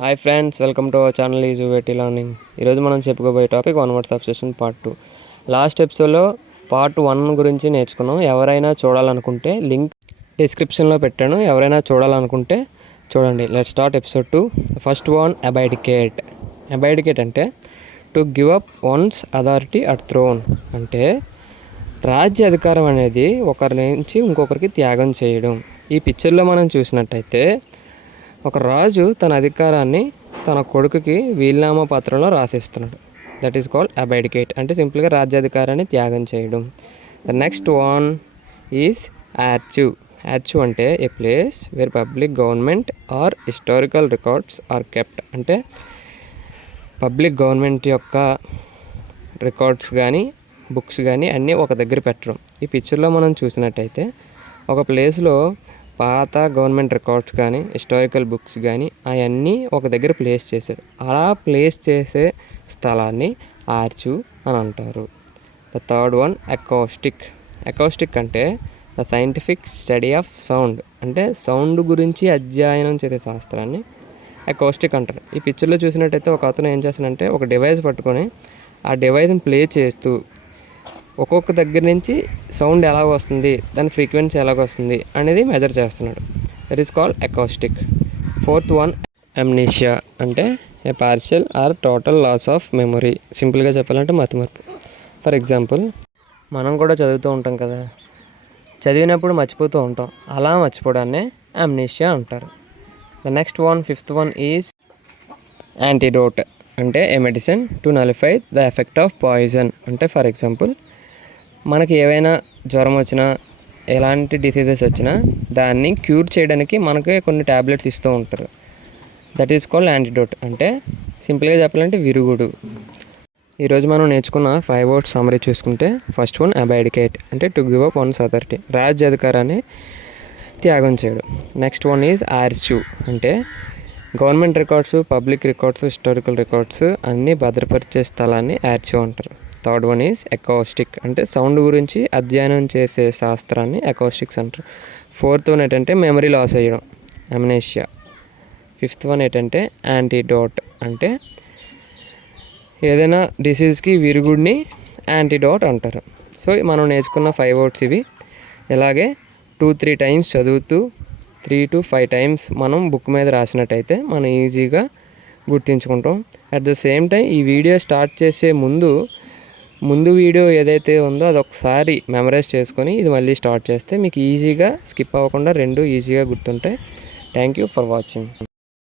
Hi friends, welcome to our channel is Veti learning. ఈరోజు మనం చెప్పుకోబోయే topic 1 word substitution part 2. Last ఎపిసోడ్లో part 1 గురించి నేర్చుకున్నాం. ఎవరైనా చూడాలనుకుంటే లింక్ డిస్క్రిప్షన్లో పెట్టాను, ఎవరైనా చూడాలనుకుంటే చూడండి. Let start episode 2. First one, abdicate. Abdicate అంటే to give up one's authority at throne. అంటే రాజ్య అధికారం అనేది ఒకరి నుంచి ఇంకొకరికి త్యాగం చేయడం. ఈ పిక్చర్లో మనం చూసినట్టయితే ఒక రాజు తన అధికారాన్ని తన కొడుకుకి వీలునామా పత్రంలో రాసిస్తున్నాడు. That is called abdicate. అంటే సింపుల్గా రాజ్యాధికారాన్ని త్యాగం చేయడం. The next one is archive. Archive అంటే a place where public government or historical records are kept. అంటే పబ్లిక్ గవర్నమెంట్ యొక్క రికార్డ్స్ కానీ బుక్స్ కానీ అన్నీ ఒక దగ్గర పెట్టడం. ఈ పిక్చర్లో మనం చూసినట్టయితే ఒక ప్లేస్లో పాత గవర్నమెంట్ రికార్డ్స్ కానీ హిస్టారికల్ బుక్స్ కానీ అవన్నీ ఒక దగ్గర ప్లేస్ చేశాడు. అలా ప్లేస్ చేసే స్థలాన్ని ఆర్చివ్ అని అంటారు. The third one, acoustic. Acoustic అంటే the scientific study of sound. అంటే సౌండ్ గురించి అధ్యయనం చేసే శాస్త్రాన్ని అకౌస్టిక్ అంటారు. ఈ పిక్చర్లో చూసినట్టయితే ఒక అతను ఏం చేస్తాడంటే ఒక డివైస్ పట్టుకొని ఆ డివైస్ని ప్లే చేస్తూ ఒక్కొక్క దగ్గర నుంచి సౌండ్ ఎలాగ వస్తుంది, దాని ఫ్రీక్వెన్సీ ఎలాగ వస్తుంది అనేది మెజర్ చేస్తున్నాడు. That is called acoustic. Fourth one, amnesia. అంటే a partial or total loss of memory. సింపుల్గా చెప్పాలంటే మతిమరుపు. ఫర్ ఎగ్జాంపుల్, మనం కూడా చదువుతూ ఉంటాం కదా, చదివినప్పుడు మర్చిపోతూ ఉంటాం. అలా మర్చిపోవడాన్నే అమ్నీషియా అంటారు. The next one, fifth one is antidote. అంటే a medicine to nullify the effect of poison. అంటే ఫర్ ఎగ్జాంపుల్, మనకి ఏవైనా జ్వరం వచ్చినా ఎలాంటి డిసీజెస్ వచ్చినా దాన్ని క్యూర్ చేయడానికి మనకి కొన్ని ట్యాబ్లెట్స్ ఇస్తూ ఉంటారు. That is called antidote. అంటే సింపుల్గా చెప్పాలంటే విరుగుడు. ఈరోజు మనం నేర్చుకున్న 5 వర్డ్స్ సమ్మరీ చూసుకుంటే ఫస్ట్ వన్ అబైడికేట్. అంటే to give up one's authority, రాజ్యాధికారాన్ని త్యాగం చేయడం. Next one is archive. అంటే government records, public records, historical records అన్నీ భద్రపరిచే స్థలాన్ని ఆర్చివ్ అంటారు. Third one is acoustic. అంటే సౌండ్ గురించి అధ్యయనం చేసే శాస్త్రాన్ని అకౌస్టిక్స్ అంటారు. ఫోర్త్ వన్ ఏంటంటే మెమరీ లాస్ అయ్యడం, అమ్నీషియా. ఫిఫ్త్ వన్ ఏంటంటే యాంటీడోట్. అంటే ఏదైనా డిసీజ్కి విరుగుడిని యాంటీడోట్ అంటారు. సో మనం నేర్చుకున్న 5 వర్డ్స్ ఇవి. ఇలాగే 2-3 టైమ్స్ చదువుతూ 3 to 5 టైమ్స్ మనం బుక్ మీద రాసినట్టయితే మనం ఈజీగా గుర్తుంచుకుంటాం. అట్ ద సేమ్ టైం ఈ వీడియో స్టార్ట్ చేసే ముందు వీడియో ఏదైతే ఉందో అది ఒకసారి మెమరైజ్ చేసుకొని ఇది మళ్ళీ స్టార్ట్ చేస్తే మీకు ఈజీగా స్కిప్ అవ్వకుండా 2 ఈజీగా గుర్తుంటాయి. Thank you for watching.